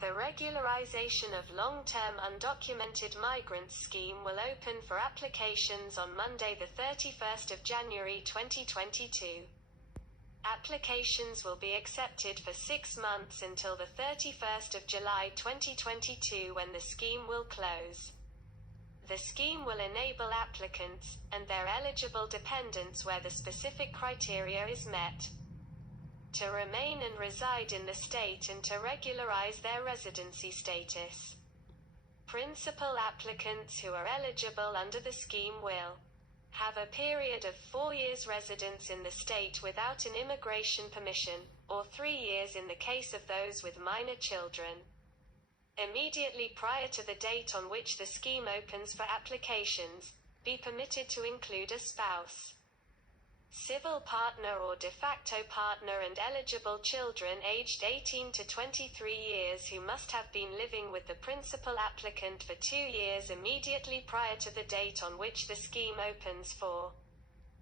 The Regularization of Long-Term Undocumented Migrants scheme will open for applications on Monday, the 31st of January 2022. Applications will be accepted for 6 months until the 31st of July 2022, when the scheme will close. The scheme will enable applicants, and their eligible dependents where the specific criteria is met, to remain and reside in the state and to regularize their residency status. Principal applicants who are eligible under the scheme will have a period of 4 years residence in the state without an immigration permission, or 3 years in the case of those with minor children. Immediately prior to the date on which the scheme opens for applications, be permitted to include a spouse, civil partner or de facto partner, and eligible children aged 18 to 23 years who must have been living with the principal applicant for 2 years immediately prior to the date on which the scheme opens for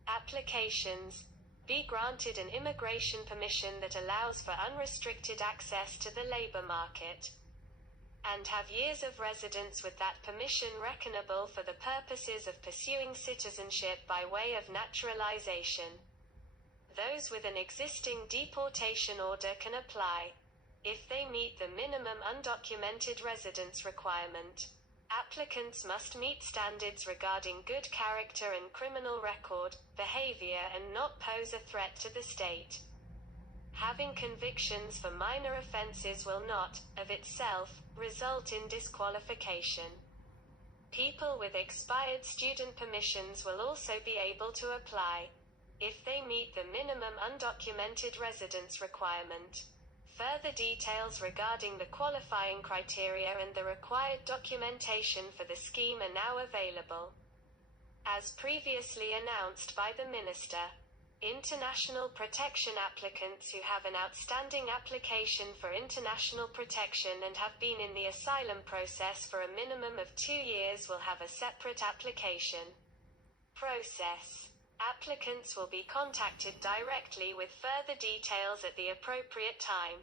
applications, be granted an immigration permission that allows for unrestricted access to the labor market, and have years of residence with that permission reckonable for the purposes of pursuing citizenship by way of naturalization. Those with an existing deportation order can apply, if they meet the minimum undocumented residence requirement. Applicants must meet standards regarding good character and criminal record, behavior, and not pose a threat to the state. Having convictions for minor offenses will not, of itself, result in disqualification. People with expired student permissions will also be able to apply, if they meet the minimum undocumented residence requirement. Further details regarding the qualifying criteria and the required documentation for the scheme are now available. As previously announced by the Minister, international protection applicants who have an outstanding application for international protection and have been in the asylum process for a minimum of 2 years will have a separate application process. Applicants will be contacted directly with further details at the appropriate time.